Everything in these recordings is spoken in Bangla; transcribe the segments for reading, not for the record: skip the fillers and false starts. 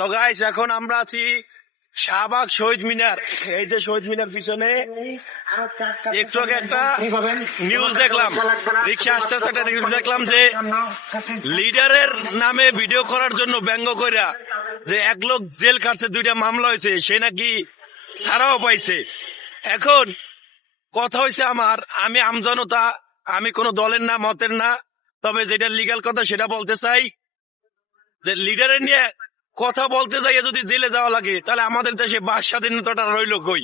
তো গাইস এখন আমরা আছি শাহবাগ শহীদ মিনার। এই যে শহীদ মিনার পিছনে একটু আগে একটা নিউজ দেখলাম, রিক্সা আস্তে আস্তে একটা নিউজ দেখলাম যে লিডারের নামে ভিডিও করার জন্য ব্যঙ্গ কইরা যে এক লোক জেল কাটছে, 2টা মামলা হয়েছে, সে নাকি ছাড়াও পাইছে। এখন কথা হয়েছে আমি আমজনতা, আমি কোনো দলের না মতের না, তবে যেটা লিগ্যাল কথা সেটা বলতে চাই যে লিডারের নিয়ে কথা বলতে যাইয়ে যদি জেলে যাওয়া লাগে তাহলে আমাদের দেশে বাক স্বাধীনতাটা রইল কই?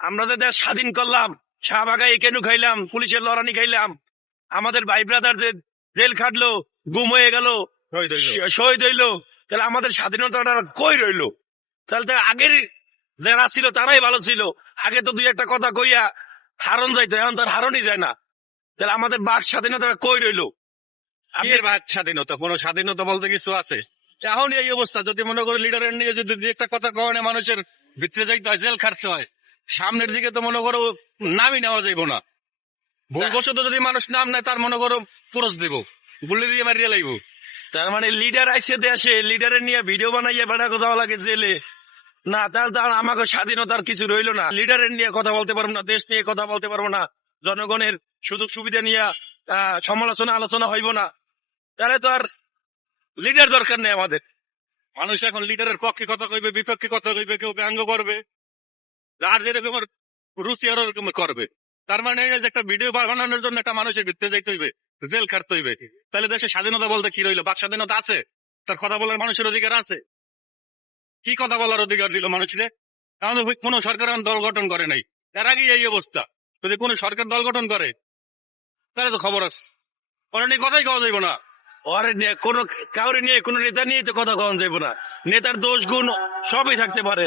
আমরা যে দেশ স্বাধীন করলাম, শাহবাগায় কেন খাইলাম, পুলিশের লড়ানি খাইলাম, আমাদের ভাই ব্রাদার যে জেল খাটলো, গুম হয়ে গেল, শহীদ হইলো, তাহলে আমাদের স্বাধীনতাটা কই রইলো? তাহলে তো আগের যারা ছিল তারাই ভালো ছিল। আগে তো 2 একটা কথা কইয়া হারন যাইতো, এখন তার হারনই যায় না। তাহলে আমাদের বাক স্বাধীনতাটা কই রইলো? এর ভাগ স্বাধীনতা, কোন স্বাধীনতা বলতে কিছু আছে? এখন এই অবস্থা, যদি মনে করি লিডারের নিয়ে যদি 2 একটা কথা কয় মানুষের ভিতরে যাইতে হয়, জেল খাটতে হয়, সামনের দিকে তো মনে করো নামই নেওয়া যাইব না। ভুলবশত যদি মানুষ নাম নেয় তার মনে করো পুরস দিব, গুলি দিয়ে মারিয়ে লাগব। তার মানে লিডার আইসে দেশে, লিডারের নিয়ে ভিডিও বানাইয়া বেড়াকে যাওয়া লাগে জেলে না? তাহলে তো আর আমাকে স্বাধীনতার কিছু রইলো না। লিডারের নিয়ে কথা বলতে পারবো না, দেশ নিয়ে কথা বলতে পারবো না, জনগণের সুযোগ সুবিধা নিয়ে সমালোচনা আলোচনা হইব না, তাহলে তো আর লিডার দরকার নেই আমাদের। মানুষ এখন লিডারের পক্ষে কথা কইবে, বিপক্ষে কথা কইবে, কেউ ব্যঙ্গ করবে, যার যেরকম রুচি আর ওরকম করবে। তার মানে এই যে একটা ভিডিও বানানোর জন্য একটা মানুষের ভিতরে যাইতে হইবে, জেল খাটতে হইবে, তাহলে দেশে স্বাধীনতা বলতে কি রইলো? বাক স্বাধীনতা আছে? তার কথা বলার মানুষের অধিকার আছে? কি কথা বলার অধিকার দিল মানুষদের? এখন কোন সরকার এখন দল গঠন করে নাই, এর আগে এই অবস্থা। যদি কোন সরকার দল গঠন করে তাহলে তো খবর আছে, ওরা নিয়ে কথাই কওয়া যাইব না। ওরে নিয়ে কোনো কাউরে নিয়ে কোনো নেতা নিয়ে তো কথা কন যাইব না। নেতার দোষ গুণ সবই থাকতে পারে।